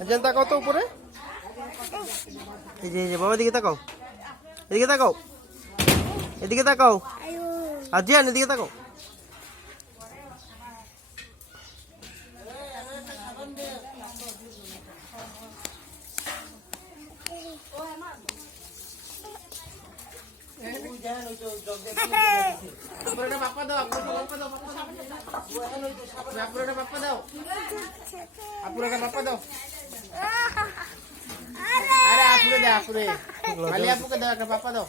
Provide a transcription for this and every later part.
আজান তাকাও তো উপরে। এই যে বাবা দিকে তাকাও, এদিকে তাকাও, এদিকে তাকাও। আজান এদিকে তাকাও। বাপ্পা দাও, বাপ্পা দাও, বাপ্পা দাও, বাপ্পা দাও। আরে আপুরে দে, আপুরে মালিয়া আপুকে দাও, একটা বাপ্পা দাও।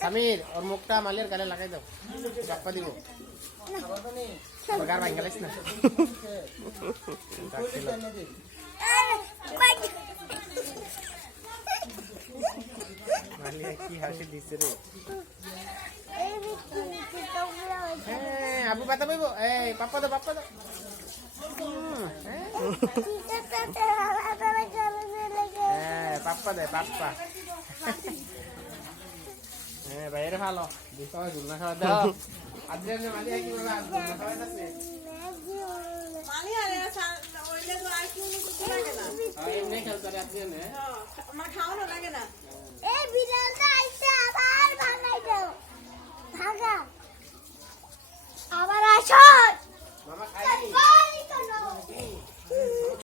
সামির ওর মুখটা মালিয়ার গালে লাগাই দাও, বাপ্পা দিব। গার ভাই গেলিস না। মালিয়া কি হাসি দিচ্ছে রে। আপু পাতা পাইব। এই পাপ্পা দাও, পাপ্পা দাও। পাপ্পা দেয়, পাপ্পা। হ্যাঁ বাইরে ভালো ঝুলনা খাওয়া দাও। আদ্রিয়ানের মালিয়া কি বলে ঝুলনা খাওয়া যাচ্ছে। এমনি খেলতে আদ্রিয়ানে আমার খাওয়ানো লাগে না।